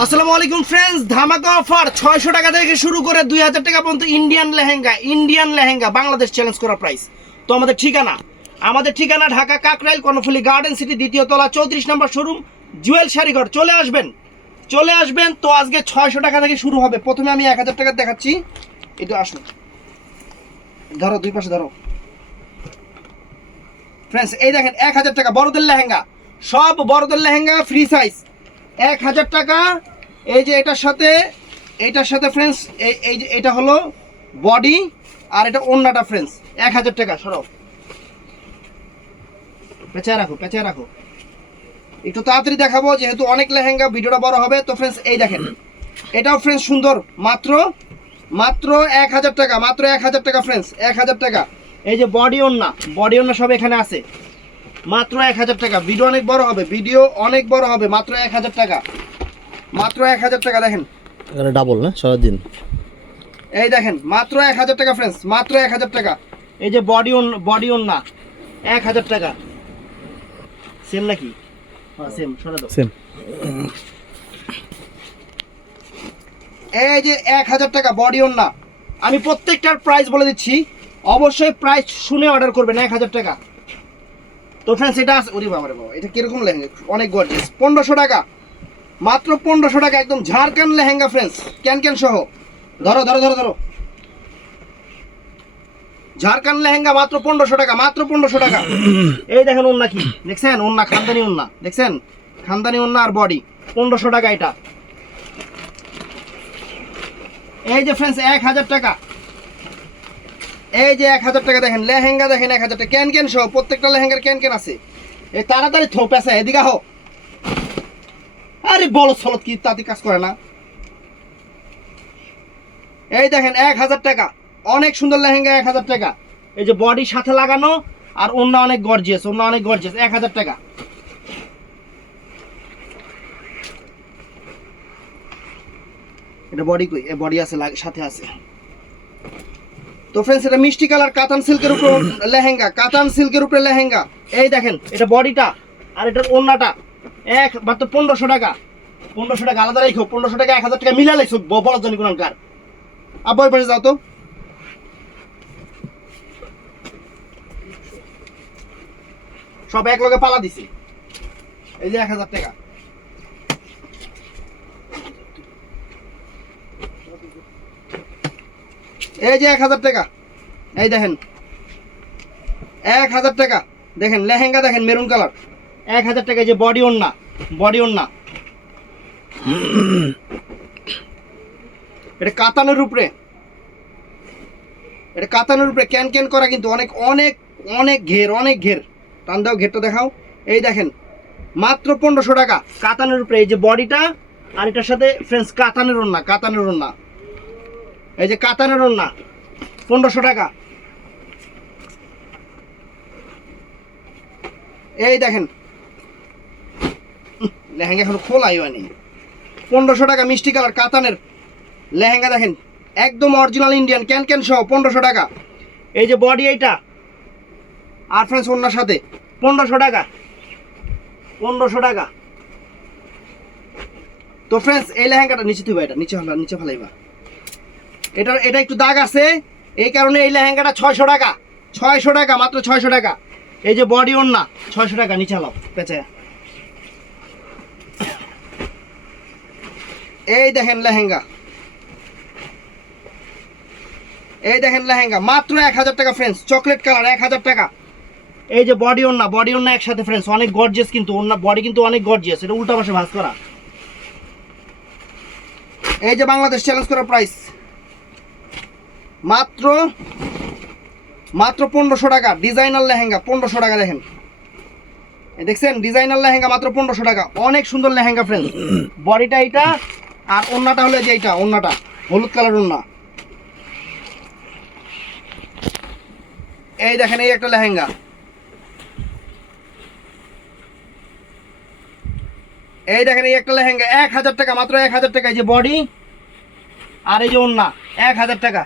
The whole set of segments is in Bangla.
আসসালামু আলাইকুম ফ্রেন্ডস, ধামাকা অফার 600 টাকা থেকে শুরু করে 2000 টাকা পর্যন্ত ইন্ডিয়ান লেহেঙ্গা বাংলাদেশ চ্যালেঞ্জ করা প্রাইস। তো আমাদের ঠিকানা ঢাকা কাকরাইল কর্ণফুলী গার্ডেন সিটি, দ্বিতীয় তলা, 34 নম্বর শোরুম, জুয়েল শাড়িঘর। চলে আসবেন। তো আজকে 600 টাকা থেকে শুরু হবে। প্রথমে আমি 1000 টাকা দেখাচ্ছি। এটা আসুন, ধরো, দুই পাশে ধরো ফ্রেন্ডস। এই দেখেন 1000 টাকা বড়দের লেহেঙ্গা, সব বড়দের লেহেঙ্গা ফ্রি সাইজ 1000 টাকা। এই যে এটার সাথে ফ্রেন্ডস, এই যে এটা হলো বডি, আর এটা ওড়নাটা ফ্রেন্ডস 1000 টাকা। সরব পেঁচায় রাখো, একটু তাড়াতাড়ি দেখাবো যেহেতু অনেক লেহেঙ্গা, ভিডিওটা বড় হবে। তো ফ্রেন্ডস এই দেখেন, এটাও ফ্রেন্ডস সুন্দর, মাত্র 1000 টাকা, মাত্র 1000 টাকা ফ্রেন্ডস, 1000 টাকা। এই যে বডি ওড়না সব এখানে আছে, মাত্র 1000 টাকা। ভিডিও অনেক বড় হবে, মাত্র 1000 টাকা, মাত্র 1000 টাকা। দেখেন এখানে ডাবল না সারাদিন। এই দেখেন মাত্র 1000 টাকা ফ্রেন্ডস, মাত্র 1000 টাকা। এই যে বডি ওড়না 1000 টাকা। সেম নাকি? সেম, সরা দাও। সেম। এই যে 1000 টাকা বডি ওড়না। আমি প্রত্যেকটার প্রাইস বলে দিচ্ছি, অবশ্যই প্রাইস শুনে অর্ডার করবেন। 1000 টাকা। তো ফ্রেন্ডস এটা আছে, ওরে বাবা রে বাবা, এটা কিরকম লেহেঙ্গা, অনেক গর্জিয়াস। 1500 টাকা, মাত্র 1500 টাকা, একদম ঝাড়খান্ড লেহেঙ্গা ফ্রেন্ডস, ক্যান সহ। ধরো, ঝাড়খান্ড লেহেঙ্গা মাত্র 1500 টাকা, মাত্র 1500 টাকা। এই দেখেন ওন্না কি দেখছেন, ওন্না খানদানি ওন্না দেখছেন, খানদানি ওন্না আর বডি 1500 টাকা এটা। এই যে ফ্রেন্ডস 1000 টাকা, এই যে 1000 টাকা। দেখেন লেহেঙ্গা, দেখেন 1000 টাকা, ক্যান সহ, প্রত্যেকটা লেহেঙ্গার ক্যান আছে। এই তাড়াতাড়ি থোপেছে, এদিকে আহো। আরে বলো সলত কি তাতে কাজ করে না। এই দেখেন 1000 টাকা, অনেক সুন্দর লেহেঙ্গা, 1000 টাকা। এই যে বডির সাথে লাগানো, আর ওন্না অনেক গর্জিয়াস, 1000 টাকা। এটা বডি কই? বডি আছে, সাথে আছে। তো ফ্রেন্ডস এটা মিষ্টি কালার কাতান সিল্কের উপর লেহেঙ্গা, এই দেখেন এটা বডিটা, আর এটার ওন্নাটা মাত্র 1500 টাকা। 1500 টাকা আলাদা রাখো, 1500 টাকা 1000 টাকা মিলা লাইছো বলার জন্য কোন কার। আব্বাই পাশে যাও তো, সব এক লগে পালা দিছি। এই যে 1000 টাকা। এই যে 1000 টাকা, এই দেখেন 1000 টাকা। দেখেন লেহেঙ্গা, দেখেন মেরুন কালার, 1000 টাকা। এই যে বডি ওড়না এটা কাতানের উপরে, ক্যান করা, কিন্তু অনেক ঘের। টান দাও, ঘেরটা দেখাও। এই দেখেন মাত্র 1500 টাকা, কাতানের উপরে। এই যে বডিটা, আর এটার সাথে ফ্রেন্ডস কাতানের ওড়না, এই যে কাতানের ওড়না 1500 টাকা। এই দেখেন লেহেঙ্গা এখন খোলাই হয়নি, 1500 টাকা, মিষ্টি কালার কাতানের লেহেঙ্গা। দেখেন একদম অরিজিনাল ইন্ডিয়ান, ক্যান সহ 1500 টাকা। এই যে বডি এইটা, আর ফ্রেন্ডস ওড়নার সাথে 1500 টাকা, 1500 টাকা। তো ফ্রেন্ডস এই লেহেঙ্গাটা নিচে তুইবা, এটা নিচে ফেলাইবা। এটা একটু দাগ আছে, এই কারণে এই লেহেঙ্গাটা 600 টাকা, 600 টাকা, মাত্র 600 টাকা। এই যে বডি ওড়না 600 টাকা, নিচে লাও পেঁচায়া। এই দেখেন লেহেঙ্গা, মাত্র 1000 টাকা ফ্রেন্ডস, চকলেট কালার, 1000 টাকা। এই যে বডি ওড়না একসাথে ফ্রেন্ডস, অনেক গর্জিয়াস, কিন্তু ওড়না বডি কিন্তু অনেক গর্জিয়াস। এটা উল্টা পাশে ভাঁজ করা। এই যে বাংলাদেশ চ্যালেঞ্জ করা প্রাইস, মাত্র 1500 টাকা। ডিজাইনার লেহেঙ্গা 1500 টাকা। দেখেন দেখছেন ডিজাইনার লেহেঙ্গা মাত্র 1500 টাকা, অনেক সুন্দর লেহেঙ্গা ফ্রেন্ডস। বডিটা এইটা, আর ওড়নাটা হলো যে এইটা, ওড়নাটা হলুদ কালার ওড়না। এই দেখেন এই একটা লেহেঙ্গা, এই দেখেন এই একটা লেহেঙ্গা 1000 টাকা, মাত্র 1000 টাকা। এই যে বডি, আর এই যে ওড়না 1000 টাকা।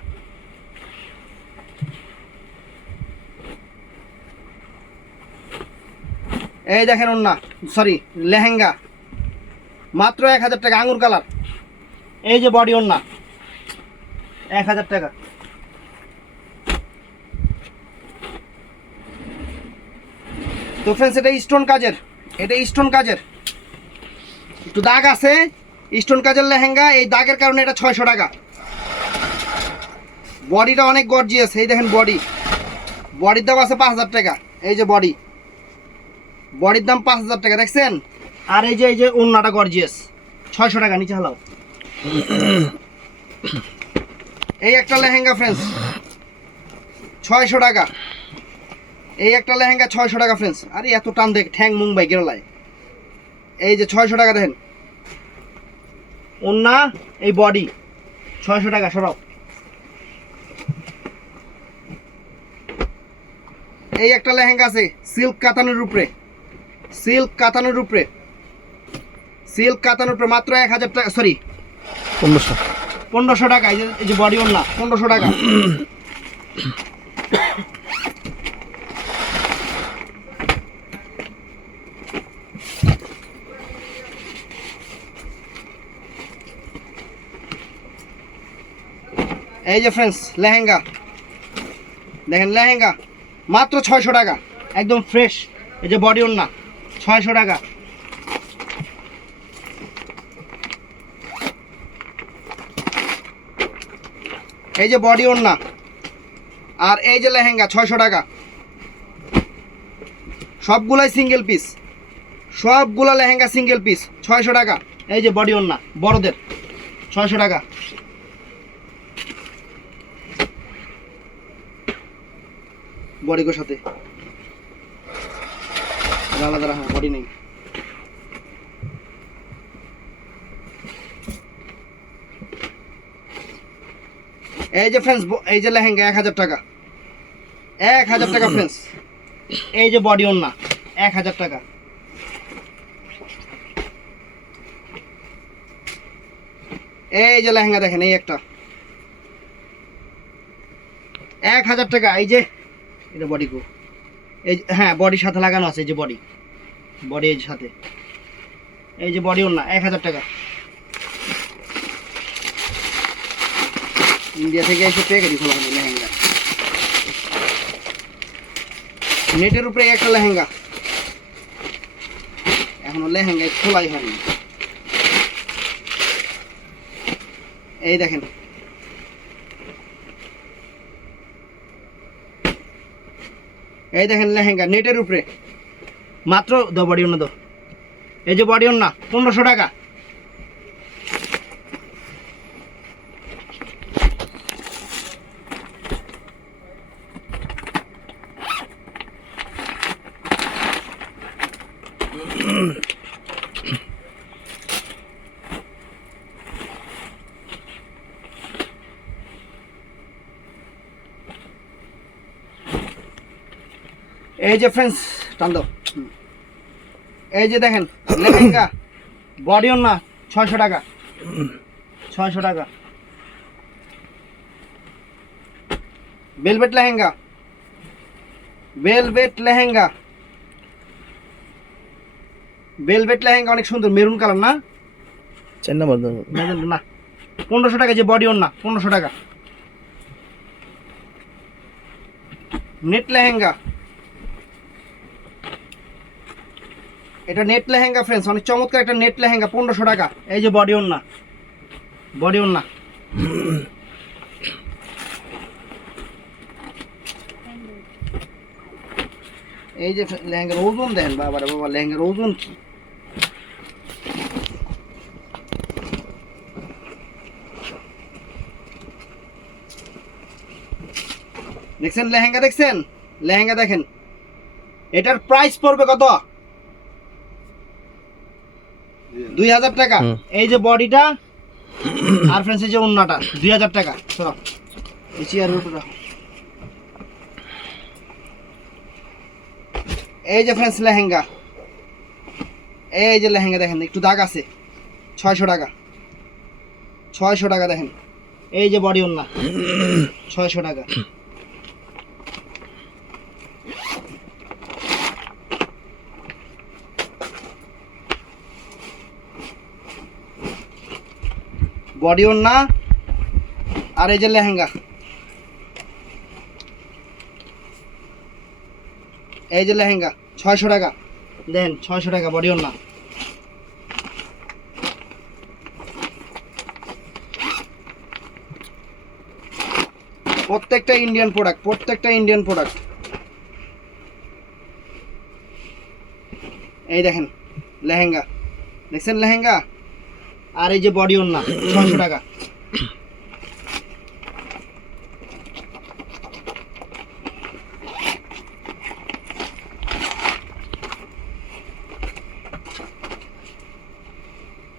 এই দেখেন ওড়না, সরি লেহেঙ্গা, মাত্র 1000 টাকা, আঙুর কালার। এই যে বডি ওড়না 1000 টাকা। তো ফ্রেন্ডস এটা স্টোন কাজের, এটা স্টোন কাজের, একটু দাগ আছে, স্টোন কাজের লেহেঙ্গা। এই দাগের কারণে এটা 600 টাকা। বডিটা অনেক গর্জিয়াস, এই দেখেন বডি, বডির দাম আছে 5000 টাকা। এই যে বডি, বডির দাম 5000 টাকা, দেখছেন? আর এই যে ওড়নাটা গর্জিয়াস, 600 টাকা। নিচে হালাও। এই একটা লেহেঙ্গা ফ্রেন্ডস 600 টাকা। এই একটা লেহেঙ্গা 600 টাকা ফ্রেন্ডস। আরে এত টান দেখ, ঠ্যাং মুম্বাই কেরালায়। এই যে 600 টাকা দেখেন ওড়না, এই বডি 600 টাকা। সরাও। এই একটা লেহেঙ্গা আছে সিল্ক কাতানের উপরে, সিল্ক কাতানের উপরে, সিল্ক কাতানের উপরে, মাত্র 1000 টাকা, সরি 1500 টাকা। এই যে বডি ওড়না 1500 টাকা। এই যে ফ্রেন্ডস লেহেঙ্গা দেখেন, লেহেঙ্গা মাত্র 600 টাকা, একদম ফ্রেশ। এই যে বডি ওড়না 600 টাকা। এই যে বডি ওড়না আর এই যে লেহেঙ্গা 600 টাকা। সবগুলাই সিঙ্গেল পিস, সবগুলা লেহেঙ্গা সিঙ্গেল পিস 600 টাকা। এই যে বডি ওড়না বড়দের 600 টাকা। বডির সাথে আলাদা রাখা, বডি নেই। এই যে ফ্রেন্ডস এই যে লেহেঙ্গা 1000 টাকা, 1000 টাকা ফ্রেন্ডস। এই যে বডি ওড়না 1000 টাকা। এই যে লেহেঙ্গা দেখেন, এই একটা 1000 টাকা। এই যে এটা বডি কো, এই হ্যাঁ বডির সাথে লাগানো আছে। এই যে বডি, বডি এর সাথে। এই যে বডি ওড়না 1000 টাকা। ইন্ডিয়া থেকে এসে প্যাকেটই খোলা হলো লেহেঙ্গা। নেটের উপরে একটা লেহেঙ্গা, এখনো লেহেঙ্গায় খোলাই হয়নি। এই দেখেন, এই দেখেন লেহেঙ্গা নেটের উপরে, মাত্র দো বডি ওড়না দো। এই যে বডি ওড়না 1500 টাকা। এই যে ফ্রেন্ডস টান দাও। এই যে দেখেন লেহেঙ্গা বডি ওড়না 600 টাকা, 600 টাকা। Velvet lehenga, velvet lehenga, velvet lehenga অনেক সুন্দর, মেরুন কালার না, না 1500 টাকা। যে বডি ওড়না 1500 টাকা। নেট লেহেঙ্গা, এটা নেট লেহেঙ্গা ফ্রেন্ডস, অনেক চমৎকার একটা নেট লেহেঙ্গা 1500 টাকা। এই যে বডি ওড়না, বডি ওড়না। এই যে লেহেঙ্গার ওজন দেন, বাবা রে বাবা, লেহেঙ্গার ওজন কি! দেখছেন লেহেঙ্গা, দেখছেন লেহেঙ্গা দেখেন। এটার প্রাইস পড়বে কত? 2000 টাকা। এই যে বডিটা আর ফ্রেন্ডস এই যে ওড়নাটা 2000 টাকা। চলো এই চেয়ারের উপর রাখো। এই যে ফ্রেন্ডস লেহেঙ্গা, এই যে লেহেঙ্গা দেখেন, একটু দাগ আছে, 600 টাকা, 600 টাকা দেখেন। এই যে বডি ওড়না 600 টাকা। বডি ওড়না, আর এই যে লেহেঙ্গা, এই যে লেহেঙ্গা 600 টাকা দেন, 600 টাকা বডি ওড়না। প্রত্যেকটা ইন্ডিয়ান প্রোডাক্ট, প্রত্যেকটা ইন্ডিয়ান প্রোডাক্ট। এই দেখেন লেহেঙ্গা, দেখছেন লেহেঙ্গা, আর এই যে বডি ওড়না 600 টাকা।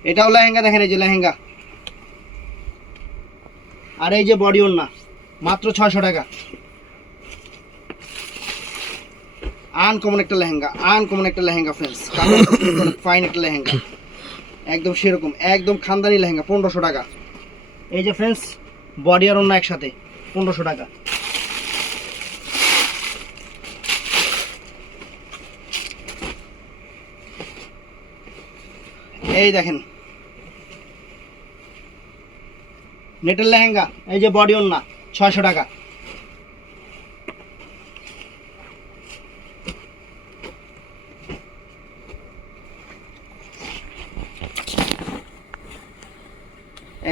এটাও লেহেঙ্গা, দেখেন এই যে লেহেঙ্গা, আর এই যে বডি ওড়না মাত্র 600 টাকা। আনকমন একটা লেহেঙ্গা, আনকমন একটা লেহেঙ্গা ফ্রেন্ডস, ফাইন একটা লেহেঙ্গা, একদম সেরকম, একদম খানদানি লেহেঙ্গা 1500 টাকা। এই যে ফ্রেন্ডস বডি আর ওড়না একসাথে 1500 টাকা। এই দেখেন নেটের লেহেঙ্গা, এই যে বডি ওড়না 600 টাকা।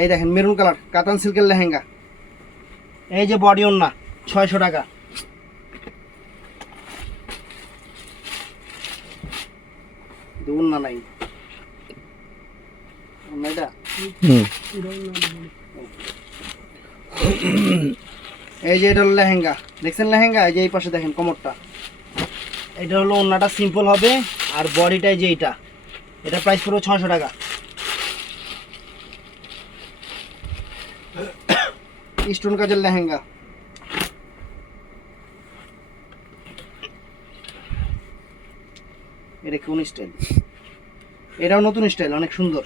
এই দেখেন মেরুন কালার কাতান সিল্কের লেহেঙ্গা, এই যে বডি ওড়না 600 টাকা। ওড়না নাই, ওড়না এটা হুম এই যে এটা হলো লেহেঙ্গা, দেখছেন লেহেঙ্গা, এই যে এই পাশে দেখেন কোমরটা, এটা হলো ওড়নাটা সিম্পল হবে, আর বডিটাই যে এটা প্রাইস পড়বে 600 টাকা। স্টোন কাজের লেহেঙ্গা, এটা কোন স্টাইল, এটাও নতুন স্টাইল, অনেক সুন্দর।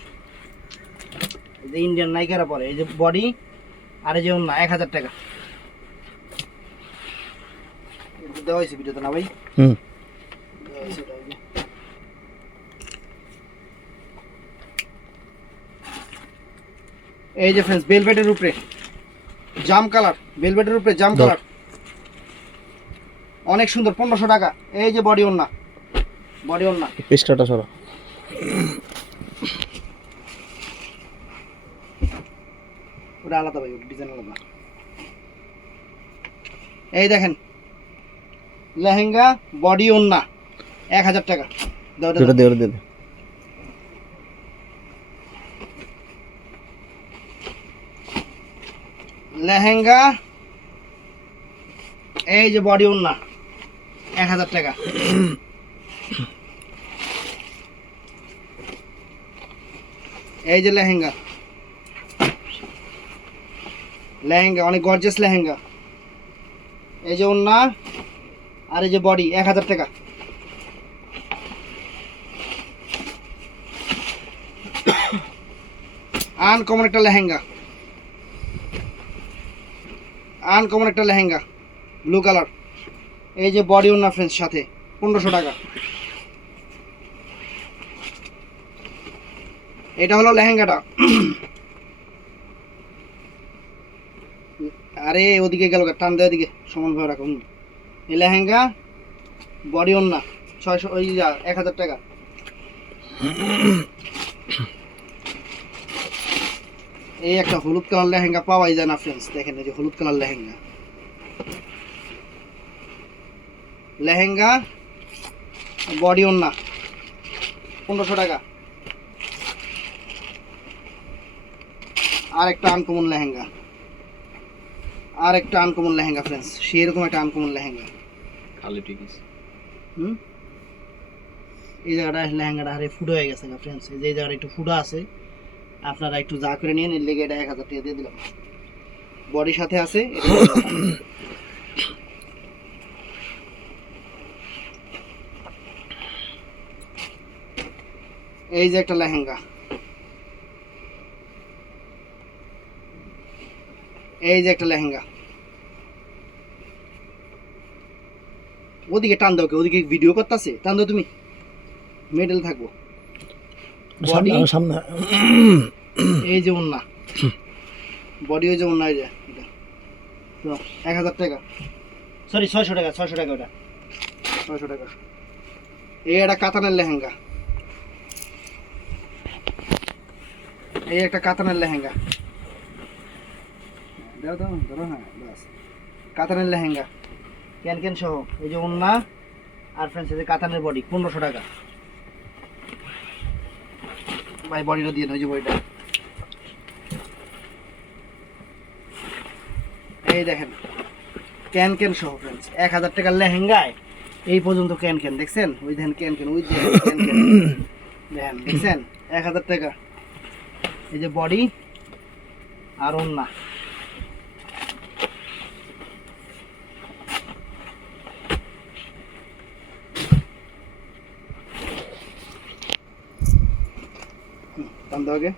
এই যে ইন্ডিয়ান নায়িকারা পরে, এই যে বডি আর এই যে ওড়না 1000 টাকা। দেওয়া হয়েছে ভিডিওতে না ভাই? হুম দেওয়া হয়েছে, এটা এই যে। এই যে ফ্রেন্ডস বেলভেটের উপরে জাম কালার, বেলভেটের উপরে জাম কালার, অনেক সুন্দর 1500 টাকা। এই যে বডি ওড়না, বডি ওড়না, পিসকাটা সরা। ওটা আলাদা ভাই, ডিজাইন আলাদা। এই দেখেন লেহেঙ্গা বডি ওড়না 1000 টাকা। দাও দাও, এটা দে, ওটা দে দে। লেহেঙ্গা, এই যে বডি ওড়না 1000 টাকা। এই যে লেহেঙ্গা, লেহেঙ্গা অনেক গর্জিয়াস লেহেঙ্গা, এই যে ওড়না আর এই যে বডি 1000 টাকা। আনকমন একটা লেহেঙ্গা, আনকমন একটা লেহেঙ্গা ব্লু কালার, এই যে বডি ওড়না ফ্রেন্ডস সাথে 1500 টাকা। এটা হলো লেহেঙ্গাটা। আরে ওদিকে গেল, টান দেয় ওদিকে, সমানভাবে রাখুন। এই লেহেঙ্গা বডি ওড়না 600, ওই 1000 টাকা। এই একটা হলুদ কালার লেহেঙ্গা পাওয়াই যায় না ফ্রেন্ডস, দেখেন এই যে হলুদ কালার লেহেঙ্গা, লেহেঙ্গা বডি ওড়না 1500 টাকা। আর একটা আনকমন লেহেঙ্গা, আর একটা আনকমন লেহেঙ্গা ফ্রেন্ডস, সেরকম একটা আনকমন লেহেঙ্গা। খালি টিকিস এই জায়গাটা লেহেঙ্গাটা হারে ফুটো হয়ে গেছে ফ্রেন্ডস, এই যে এই জায়গাটা একটু ফুটো আছে, আপনারা একটু যা করে নিয়ে নিন, লেগে এটা 1000 টাকা দিয়ে দিলাম। বডির সাথে আছে। এই যে একটা লেহেঙ্গা, এই যে একটা লেহেঙ্গা, ওদিকে টান দাও, ওদিকে ভিডিও করতেছে, টান দাও তুমি, মেডেল থাকবো। বডি সামনে সামনে। এই যে ওড়না বডি হয়ে যেমন নাই যায় এটা তো 1000 টাকা, সরি 600 টাকা, 600 টাকা ওটা 600 টাকা। এই একটা কাতানের লেহেঙ্গা, এই একটা কাতানের লেহেঙ্গা, দাও দাও ধরো, হ্যাঁ বাস কাতানের লেহেঙ্গা ক্যান ক্যান সহ, এই যে ওন্না আর ফ্রেন্ডস এই যে কাতানের বডি 1500 টাকা। ভাই বডিটা দিয়ে ওই যে বডিটা, এই দেখেন ক্যান ক্যান সহ ফ্রেন্ডস 1000 টাকার লেহেঙ্গায় এই পর্যন্ত ক্যান ক্যান দেখছেন, ওই দেখেন ক্যান ক্যান, ওই দেখেন ক্যান ক্যান দেখেন দেখছেন 1000 টাকা। এই যে বডি আর ওন্না, দাম দাও আগে।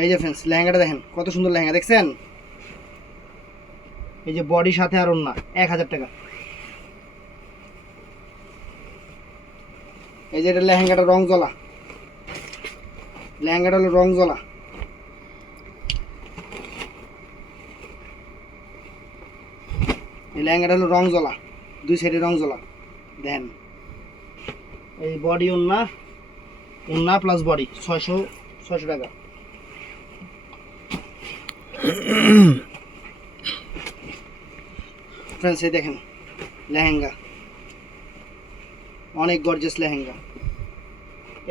এই যে ফ্রেন্ডস লেহেঙ্গাটা দেখেন কত সুন্দর লেহেঙ্গা দেখছেন, এই যে বডির সাথে আর ওন্না 1000 টাকা। এই যে এটা লেহেঙ্গাটা রং জ্বলা, লেহেঙ্গাটা হলো রং জ্বলা, এই লেহেঙ্গাটা হলো রং জ্বলা, দুই সাইডে রং জ্বলা দেখেন। এই বডি ওন্না, ওন্না প্লাস বডি 600 টাকা। ফ্রেন্ডস এই দেখেন লেহেঙ্গা, অনেক গর্জিয়াস লেহেঙ্গা।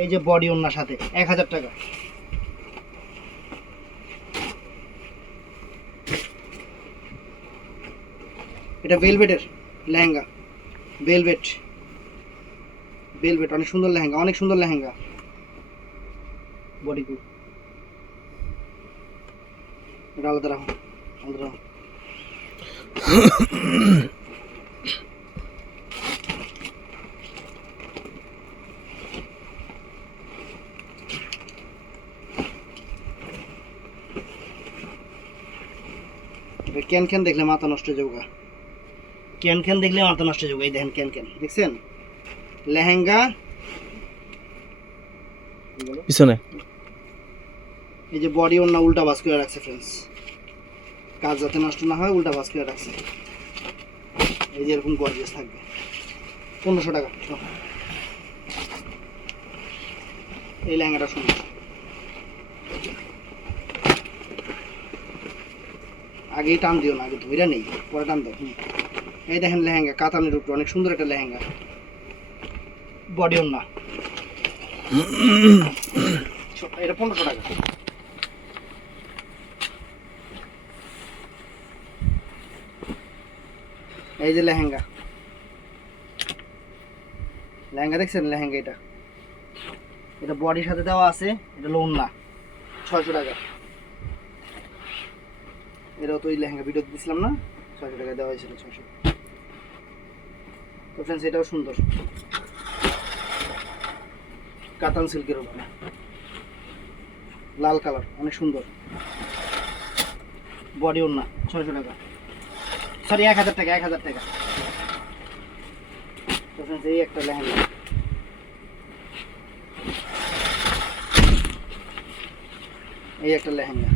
এই যে বডি ওন্নার সাথে 1000 টাকা। এটা ভেলভেটের লেহেঙ্গা, ভেলভেট, ভেলভেট অনেক সুন্দর লেহেঙ্গা, অনেক সুন্দর লেহেঙ্গা। বডি এটা আলাদা রাখো, আলাদা রাখো। ক্যান ক্যান দেখলে মাথা নষ্ট হয়ে যাবে, ক্যান ক্যান দেখলে মাথা নষ্ট হয়ে যাবে। এই দেখেন ক্যান ক্যান দেখছেন লেহেঙ্গা, পিছনে এই যে বডি ওন্না উল্টা বাস করে রাখছে ফ্রেন্ডস, কাজ যাতে নষ্ট না হয় উল্টা বাস করে রাখছে। এই যে এরকম গর্জিয়াস থাকবে 1500 টাকা। এই লেহেঙ্গাটা সুন্দর, আগেই টান দিও না, আগে ধইরা নেই পরে টান দাও। এই দেখেন লেহেঙ্গা কাতানের উপরে অনেক সুন্দর একটা লেহেঙ্গা, বডি ওন্না, এটা 1500 টাকা। এই যে লেহেঙ্গা, লেহেঙ্গা দেখছেন লেহেঙ্গা, এটা এটা বডির সাথে দেওয়া আছে, এটা হলো ওন্না 600 টাকা। এটাও তো ওই লেহেঙ্গা ভিডিও দিয়েছিলাম না, 600 টাকা দেওয়া হয়েছিল 600। তো ফ্রেন্ডস এটাও সুন্দর, কাতান সিল্কের উপরে লাল কালার অনেক সুন্দর, বডি ওন্না 600 টাকা, সরি 1000 টাকা, 1000 টাকা। তো ফ্রেন্ডস এই একটা লেহেঙ্গা, এই একটা লেহেঙ্গা,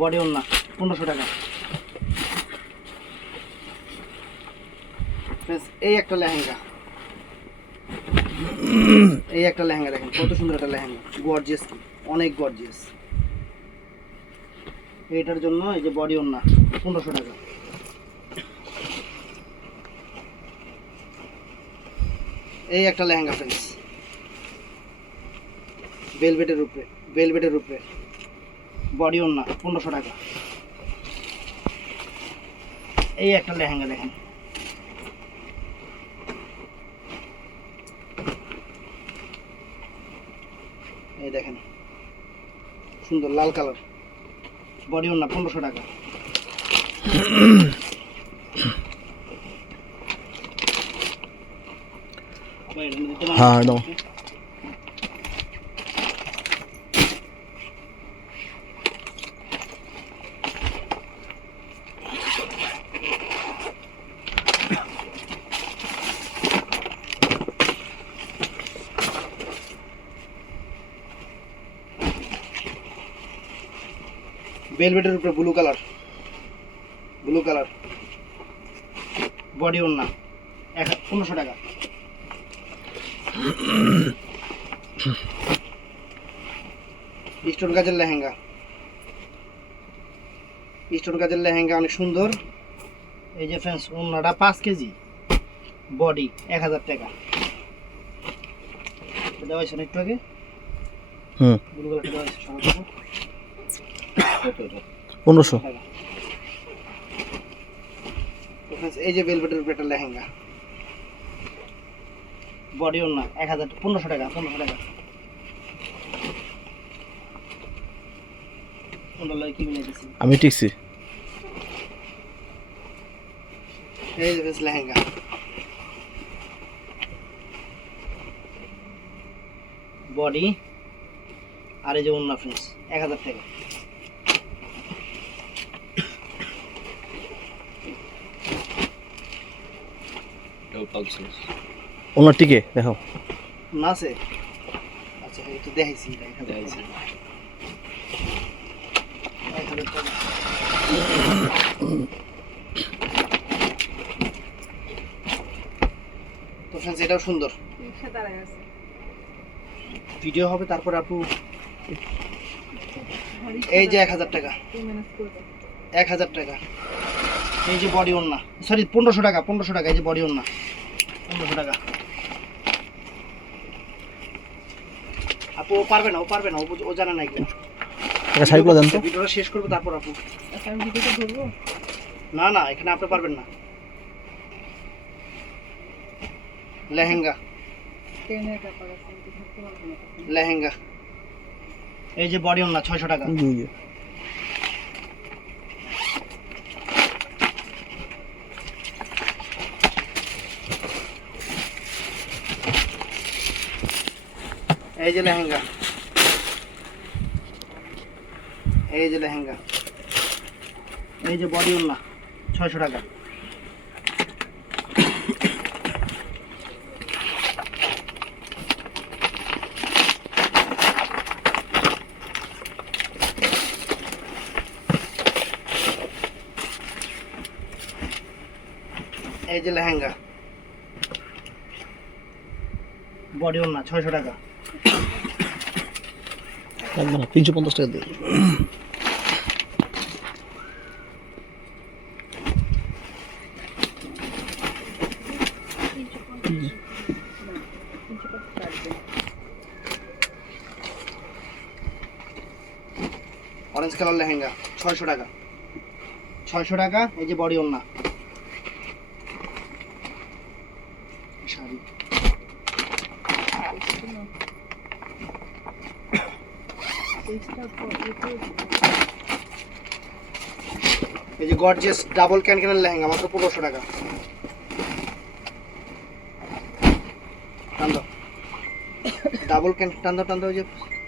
বডি ওন্না 1500 টাকা। ফ্রেন্ডস এই একটা লেহেঙ্গা, এই একটা লেহেঙ্গা দেখেন কত সুন্দর একটা লেহেঙ্গা, গর্জিয়াস, অনেক গর্জিয়াস। এইটার জন্য এই যে বডি ওন্না 1500 টাকা। এই একটা লেহেঙ্গা ফ্রেন্ডস, ভেলভেটের উপরে, ভেলভেটের উপরে বডি ওন্না 1500 টাকা। এই একটা লেহেঙ্গা দেখেন, এই দেখেন সুন্দর লাল কালার, বডি ওন্না 1500 টাকা। হ্যাঁ দাও। ভেলভেটের উপরে ব্লু কালার, বডি ওন্না 1500 টাকা। স্টোন কাজের লেহেঙ্গা, অনেক সুন্দর। এই যে ফ্রেন্ডস, ওন্নাটা 5 কেজি, বডি 1000 টাকা। দেওয়া হয়েছে না একটু আগে, ব্লু কালারটা দেওয়া হয়েছে 1500। টাকা। তো ফ্রেন্ডস, এই যে ভেলভেটের উপরে একটা লেহেঙ্গা, বডি ওন্না 1500 টাকা। আমি টিকছি। এই যে ফ্রেন্ডস লেহেঙ্গা, বডি আর এই যে ওন্না ফ্রেন্ডস 1000 টাকা। ওনার টিকে দেখো। না আছে, আচ্ছা এই তো দেখাইছি, এটা 1000 টাকা। 1000 টাকা। তো ফ্রেন্ডস, এটাও সুন্দর, ভিডিও হবে তারপর আপু। এই যে 1000 টাকা, 1000 টাকা। এই যে বডি ওন্না, সরি 1500 টাকা, এই যে বডি ওন্না 1500 টাকা। আপু ও পারবে না, ও জানে না এগুলো। একটা শাড়িগুলো দেন তো। ভিডিওটা শেষ করবো তারপর আপু। না এখানে আপনি পারবেন না। লেহেঙ্গা, এই যে বডি ওন্না 600 টাকা। এই যে লেহেঙ্গা, এই যে বডি ওন্না 600 টাকা। এই যে লেহেঙ্গা, বডি ওন্না 600 টাকা। লাগবে না, 350 টাকা দিয়ে। অরেঞ্জ কালার লেহেঙ্গা 600 টাকা। এই যে বডি ওন্না, শাড়ি। এই যে গর্জিয়াস ডাবল ক্যানকেনের লেহেঙ্গা, মাত্র 1500 টাকা। ডাবল ক্যান টান দাও, ওই যে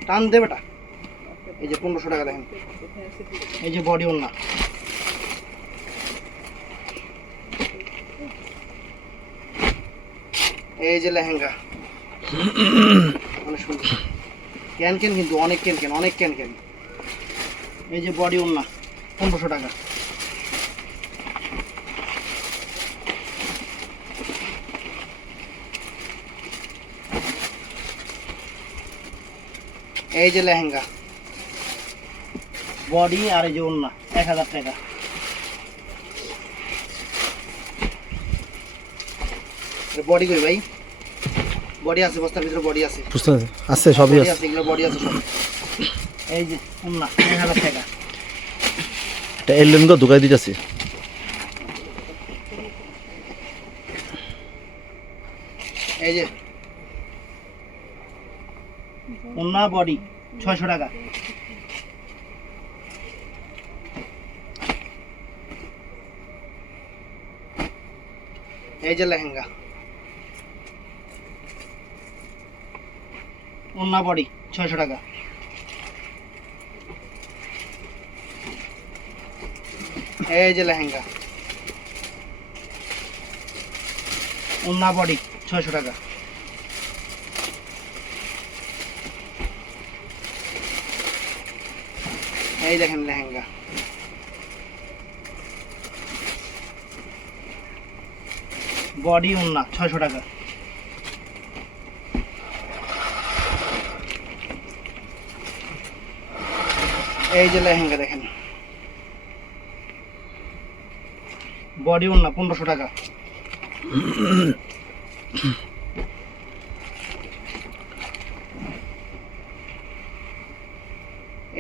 টান দে বেটা। এই যে 1500 টাকা লেহেঙ্গা। এই যে বডি ওন্না, এই যে লেহেঙ্গা, অনেক সুন্দর। ক্যানকেন কিন্তু অনেক ক্যানকেন। এই যে বডি ওন্না 1500 টাকা। এই যে লেহেঙ্গা, বডি আর এই যে ওন্না 1000 টাকা। বডি কই ভাই? বডি আছে বস্তার ভিতরে, বডি আছে। বুঝতে আছে, সবই আছে। এগুলো বডি আছে সব। এই যে ওন্না 1000 টাকা। এটা এলেন গো দোকাই দিতেছি। এই যে ওন্না বডি 600 টাকা। এই যে লেহেঙ্গা, ওন্না বডি 600 টাকা। এই যে লেহেঙ্গা, ওন্না বডি 600 টাকা। এই দেখেন লেহেঙ্গা, বডি ওন্না 600 টাকা। এই যে লেহেঙ্গা দেখেন, বডি ওন্না 1500 টাকা।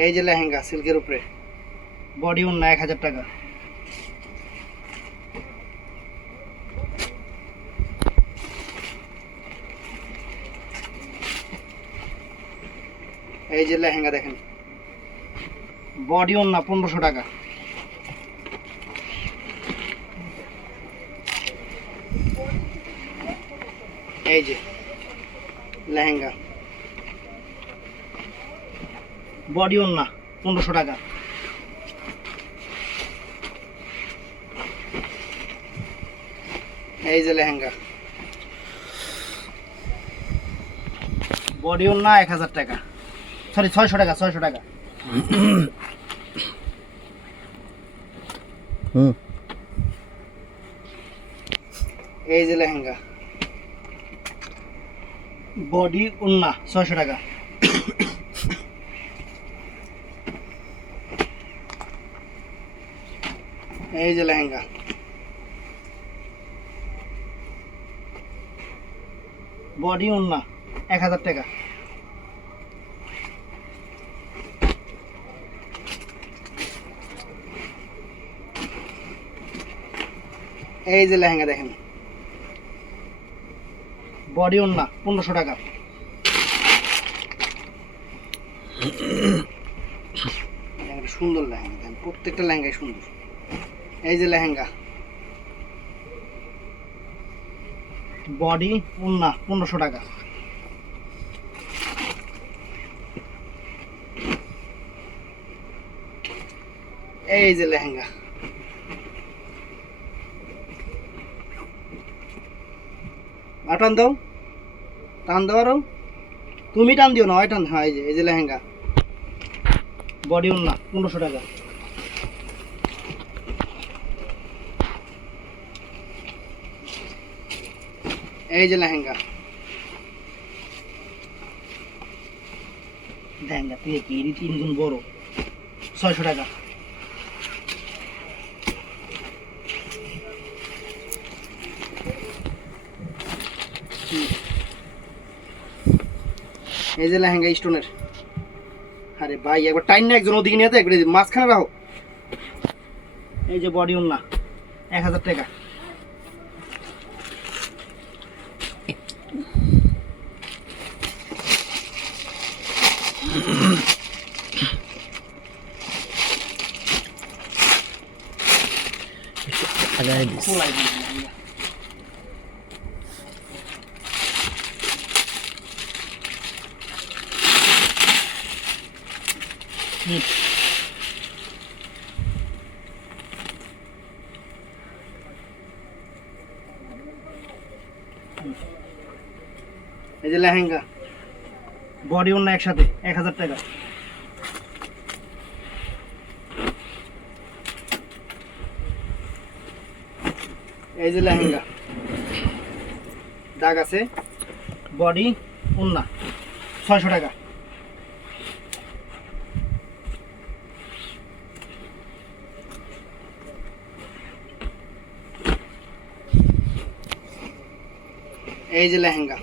এই যে লেহেঙ্গা সিল্কের উপরে, বডি ওন্না 1000 টাকা। এই যে লেহেঙ্গা দেখেন, বডি ওন্না 1500 টাকা। এই যে লেহেঙ্গা, বডি ওন্না 1500 টাকা। এই যে লেহেঙ্গা, বডি ওন্না 1000 টাকা, সরি 600 টাকা, 600 টাকা। এই যে লেহেঙ্গা, বডি ওন্না 600 টাকা। এই যে লেহেঙ্গা, বডি ওন্না 1000 টাকা। এই যে লেহেঙ্গা দেখেন, বডি ওন্না 1500 টাকা। সুন্দর লেহেঙ্গা দেখেন, প্রত্যেকটা লেহেঙ্গাই সুন্দর। এই যে লেহেঙ্গা, বডি ওন্না 1500 টাকা। এই যে লেহেঙ্গা, টান দাও, টান দাও আরো, তুমি টান দিও না, হয় টান। হ্যাঁ এই যে লেহেঙ্গা, বডি ওন্না 1500 টাকা। এই যে লেহেঙ্গা, লেহেঙ্গা থেকে কি 3 গুণ বড়, 600 টাকা। এই যে লেহেঙ্গা স্টোনের, আরে ভাই একবার টাইম না, একজন ওদিকে নিয়ে একবার মাঝখানে রাখো। এই যে বডি ওন্না 1000 টাকা। এই যে লেহেঙ্গা, বডি ওন্না একসাথে 1000 টাকা। এই যে লেহেঙ্গা, দাগ আছে, বডি ওন্না 600 টাকা। এই যে লেহেঙ্গা,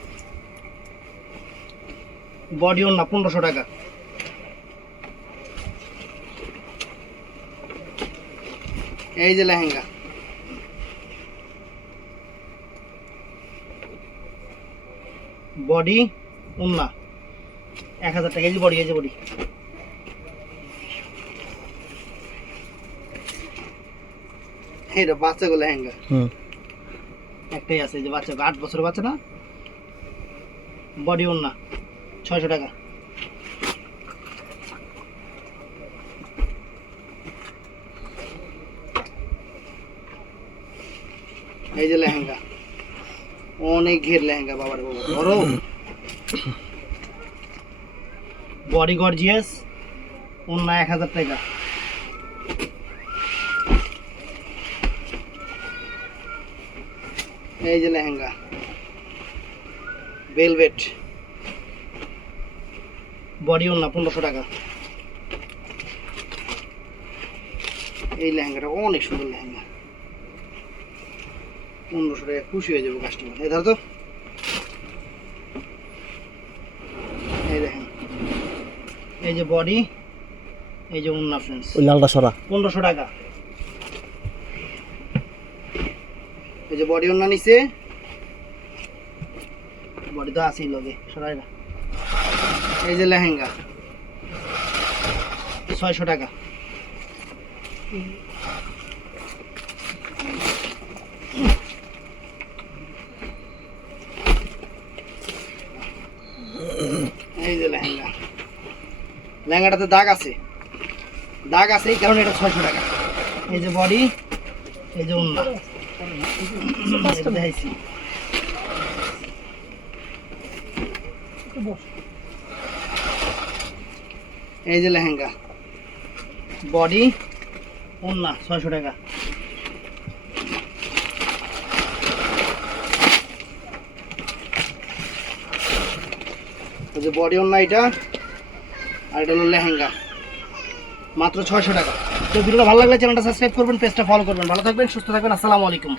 বডি ওন্না 1500 টাকা। এই যে লেহেঙ্গা, বডি ওন্না 1000 টাকা। এই যে বডি, এই যে বডি, এটা বাচ্চাগুলো লেহেঙ্গা, একটাই আছে, এই যে বাচ্চা 8 বছরের বাচ্চা না, বডি ওন্না 600 টাকা। এই যে লেহেঙ্গা, অনেক ঘের লেহেঙ্গা, বাবার বাবা বড়, বডি গর্জিয়াস, ওন্না 1000 টাকা। এই যে লেহেঙ্গা ভেলভেট, বডি ওড়না 1500 টাকা। এই লেহেঙ্গাটা অনেক সুন্দর লেহেঙ্গা, 1500 টাকা, খুশি হয়ে যাবো কাস্টমার। এই ধরো তো, এই দেখেন, এই যে বডি, এই যে ওড়না ফ্রেন্ডস, ওই লালটা সরা 1500 টাকা। এই যে বডি ওড়না নিচে, বডি তো আছেই লগে, সরাই না। এই যে লেহেঙ্গা 600 টাকা। এই যে লেহেঙ্গা, লেহেঙ্গাটাতে দাগ আছে, দাগ আছে এই কারণে এটা 600 টাকা। এই যে বডি, এই যে ওড়না, এটা দেখাইছি। এই যে লেহেঙ্গা, বডি ওড়না 600 টাকা। এই যে বডি ওড়না এটা, আর এটা হলো লেহেঙ্গা, মাত্র 600 টাকা। তো ভিডিওটা ভালো লাগলে চ্যানেলটা সাবস্ক্রাইব করবেন, পেজটা ফলো করবেন। ভালো থাকবেন, সুস্থ থাকবেন, আসসালামু আলাইকুম।